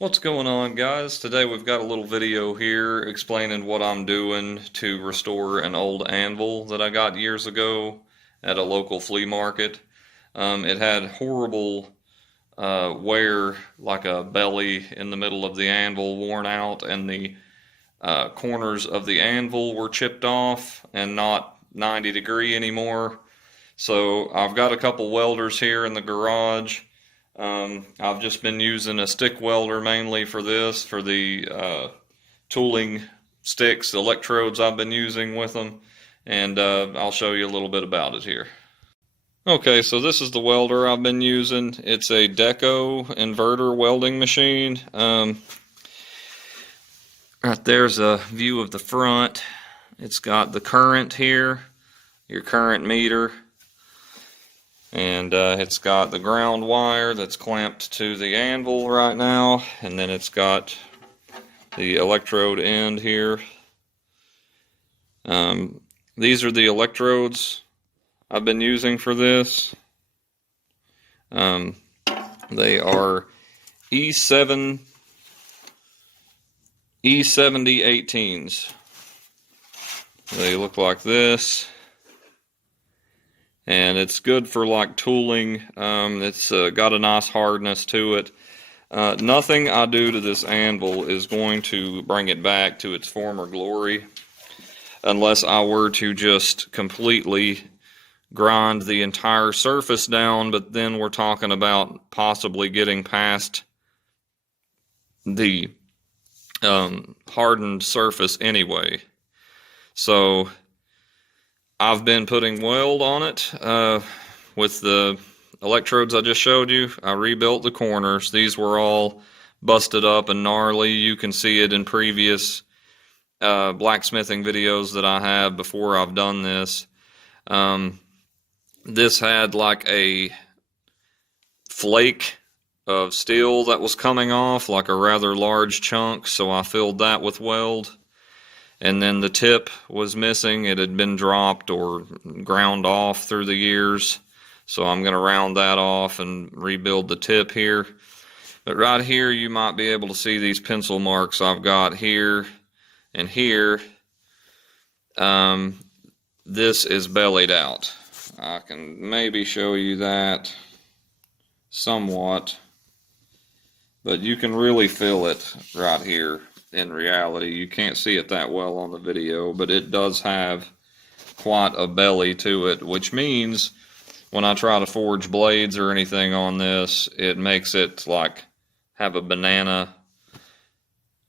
What's going on, guys? Today we've got a little video here explaining what I'm doing to restore an old anvil that I got years ago at a local flea market. It had horrible wear, like a belly in the middle of the anvil worn out, and the corners of the anvil were chipped off and not 90 degree anymore. So I've got a couple welders here in the garage. I've just been using a stick welder mainly for this, for the tooling sticks, electrodes I've been using with them, and I'll show you a little bit about it here. Okay, so this is the welder I've been using. It's a Deco inverter welding machine. Right there's a view of the front. It's got the current here, your current meter. And it's got the ground wire that's clamped to the anvil right now, and then it's got the electrode end here. These are the electrodes I've been using for this. They are E70 18s. They look like this. And it's good for like tooling. It's got a nice hardness to it. Nothing I do to this anvil is going to bring it back to its former glory unless I were to just completely grind the entire surface down, but then we're talking about possibly getting past the hardened surface anyway. So I've been putting weld on it with the electrodes I just showed you. I rebuilt the corners. These were all busted up and gnarly. You can see it in previous blacksmithing videos that I have before I've done this. This had like a flake of steel that was coming off, like a rather large chunk, so I filled that with weld. And then the tip was missing. It had been dropped or ground off through the years. So I'm going to round that off and rebuild the tip here. But right here you might be able to see these pencil marks I've got here and here. This is bellied out. I can maybe show you that somewhat. But you can really feel it right here. In reality, you can't see it that well on the video, but it does have quite a belly to it, which means when I try to forge blades or anything on this, it makes it like have a banana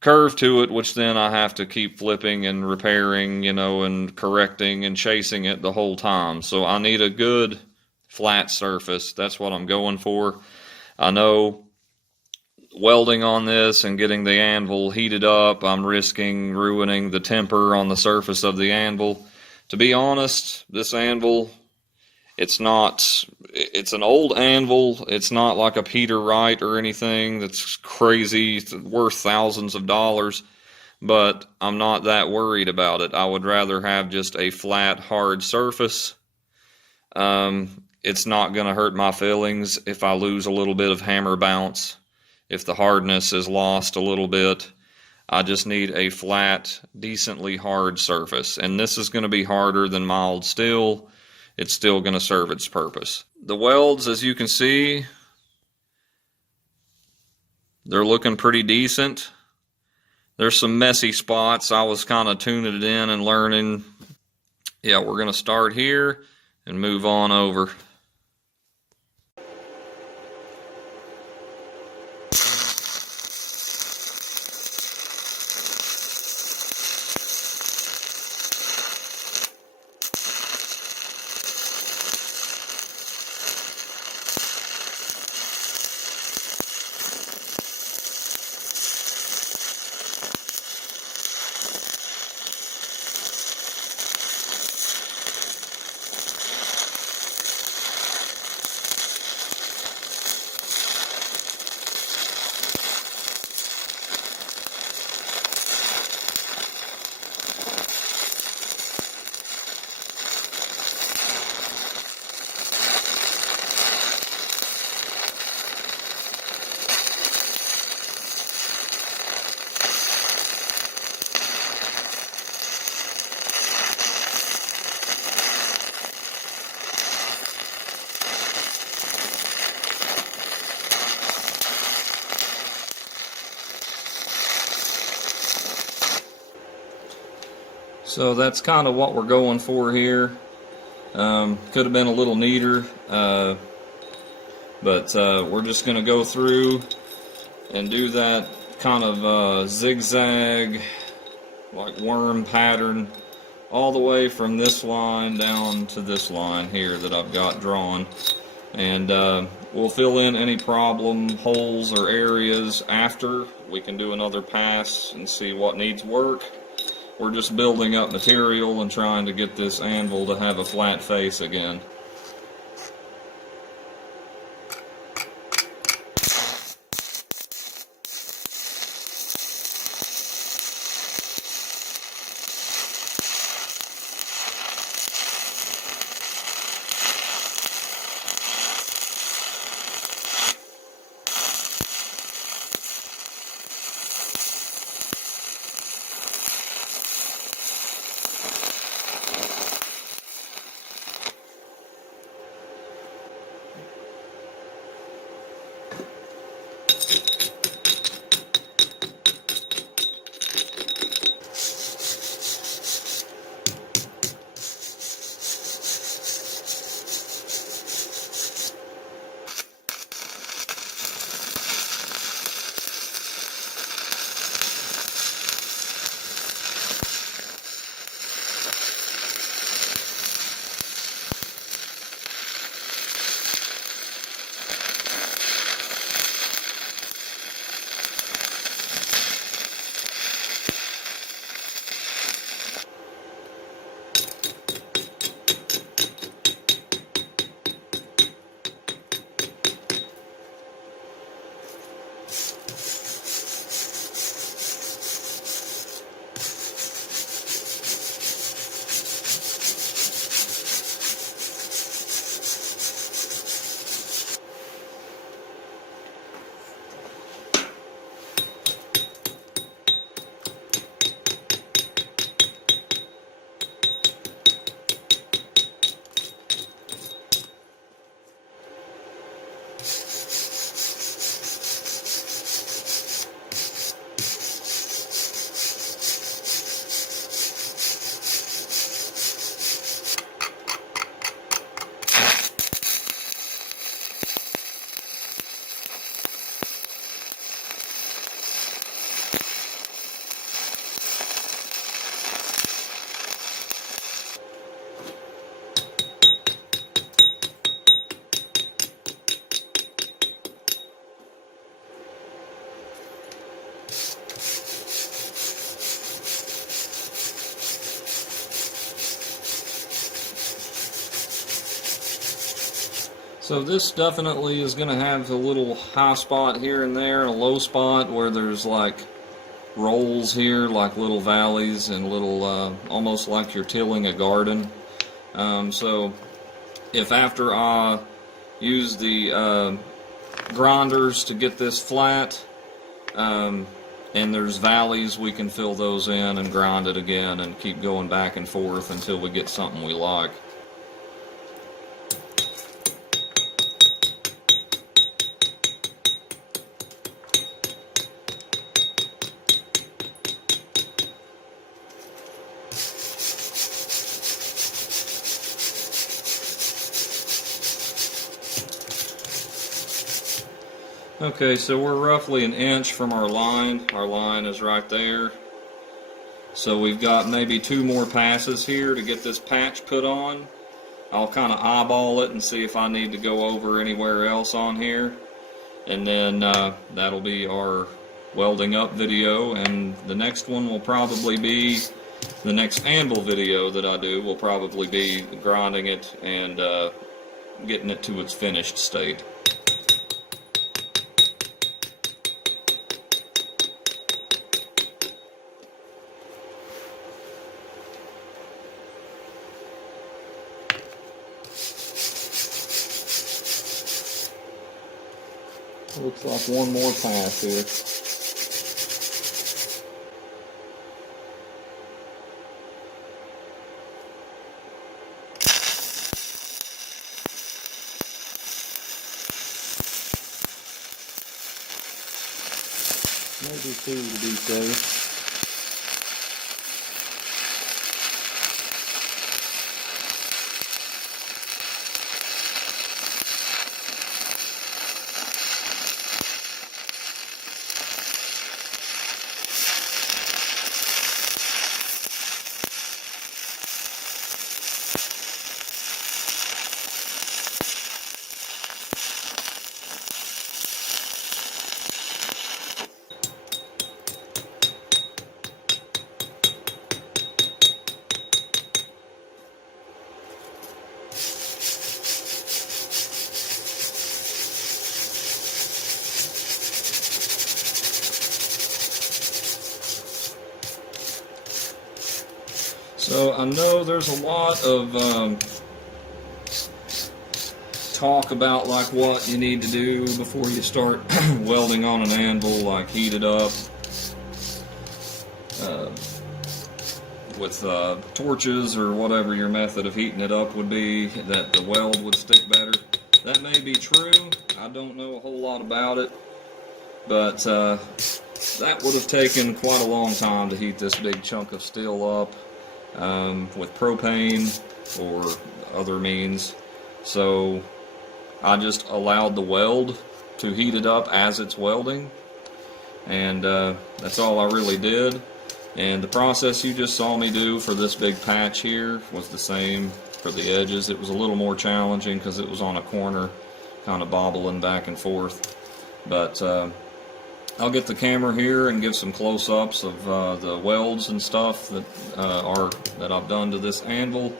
curve to it, which then I have to keep flipping and repairing, and correcting and chasing it the whole time. So I need a good flat surface. That's what I'm going for. I know welding on this and getting the anvil heated up, I'm risking ruining the temper on the surface of the anvil. To be honest, this anvil, it's an old anvil. It's not like a Peter Wright or anything that's crazy, it's worth thousands of dollars, but I'm not that worried about it. I would rather have just a flat, hard surface. It's not going to hurt my feelings if I lose a little bit of hammer bounce. If the hardness is lost a little bit, I just need a flat, decently hard surface. And this is going to be harder than mild steel. It's still going to serve its purpose. The welds, as you can see, they're looking pretty decent. There's some messy spots. I was kind of tuning it in and learning. Yeah, we're going to start here and move on over. So that's kind of what we're going for here. Could have been a little neater, but we're just going to go through and do that kind of zigzag, like worm pattern, all the way from this line down to this line here that I've got drawn. And we'll fill in any problem holes or areas after. We can do another pass and see what needs work. We're just building up material and trying to get this anvil to have a flat face again. So this definitely is going to have a little high spot here and there, and a low spot where there's like rolls here, like little valleys and little, almost like you're tilling a garden. So if after I use the grinders to get this flat, and there's valleys, we can fill those in and grind it again and keep going back and forth until we get something we like. Okay, so we're roughly an inch from our line. Our line is right there. So we've got maybe 2 more passes here to get this patch put on. I'll kind of eyeball it and see if I need to go over anywhere else on here. And then that'll be our welding up video, and the next one will probably be, the next anvil video that I do will probably be grinding it and getting it to its finished state. Looks like one more pass here. Maybe 2 to be safe. So I know there's a lot of talk about like what you need to do before you start welding on an anvil, like heat it up with torches or whatever your method of heating it up would be, that the weld would stick better. That may be true. I don't know a whole lot about it, but that would have taken quite a long time to heat this big chunk of steel up with propane or other means. So I just allowed the weld to heat it up as it's welding, and that's all I really did. And the process you just saw me do for this big patch here was the same for the edges. It was a little more challenging because it was on a corner, kind of bobbling back and forth. But I'll get the camera here and give some close-ups of the welds and stuff that I've done to this anvil,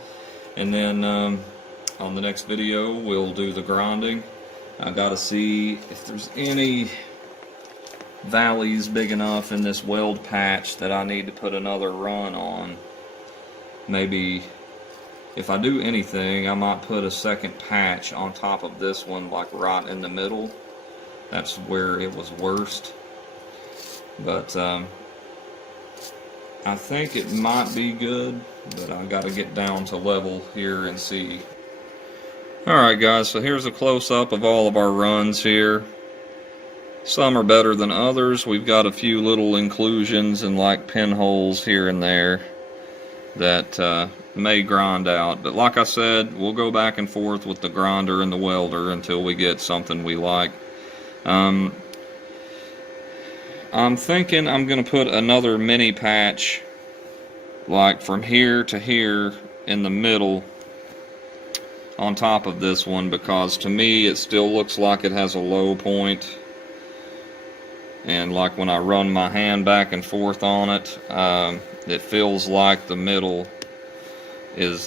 and then on the next video we'll do the grinding. I gotta see if there's any valleys big enough in this weld patch that I need to put another run on. Maybe if I do anything, I might put a second patch on top of this one, like right in the middle. That's where it was worst. But I think it might be good, but I gotta get down to level here and see. Alright guys, so here's a close-up of all of our runs here. Some are better than others. We've got a few little inclusions and like pinholes here and there that may grind out. But like I said, we'll go back and forth with the grinder and the welder until we get something we like. I'm thinking I'm going to put another mini patch like from here to here in the middle on top of this one, because to me it still looks like it has a low point. And like when I run my hand back and forth on it, it feels like the middle is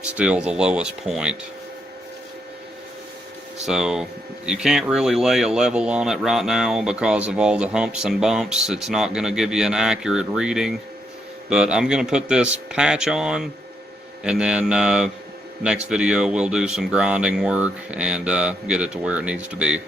still the lowest point. So you can't really lay a level on it right now because of all the humps and bumps. It's not going to give you an accurate reading. But I'm going to put this patch on, and then next video we'll do some grinding work and get it to where it needs to be.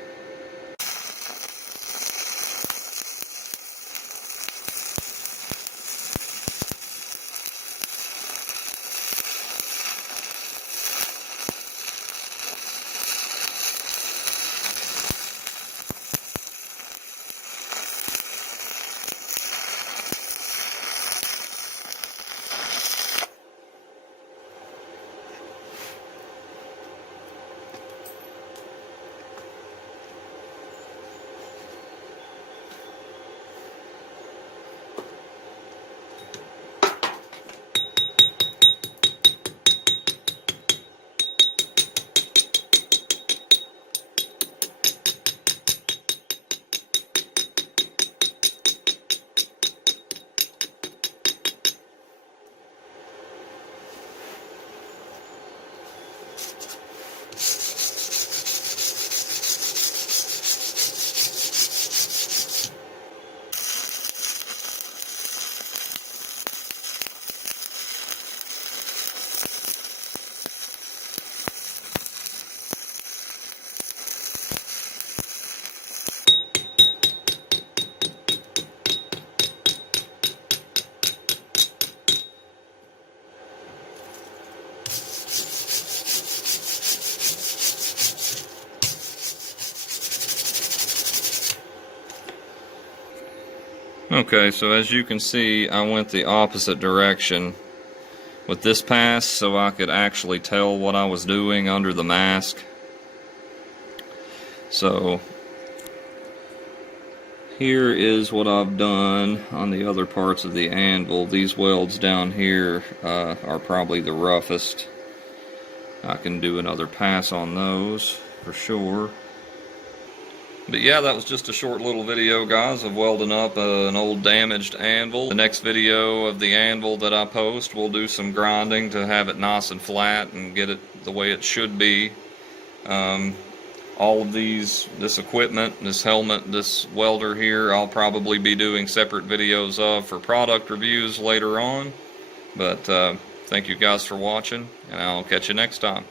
Okay, so as you can see, I went the opposite direction with this pass so I could actually tell what I was doing under the mask. So here is what I've done on the other parts of the anvil. These welds down here are probably the roughest. I can do another pass on those for sure. But yeah, that was just a short little video, guys, of welding up an old damaged anvil. The next video of the anvil that I post, we'll do some grinding to have it nice and flat and get it the way it should be. All of this equipment, this helmet, this welder here, I'll probably be doing separate videos of for product reviews later on. But thank you guys for watching, and I'll catch you next time.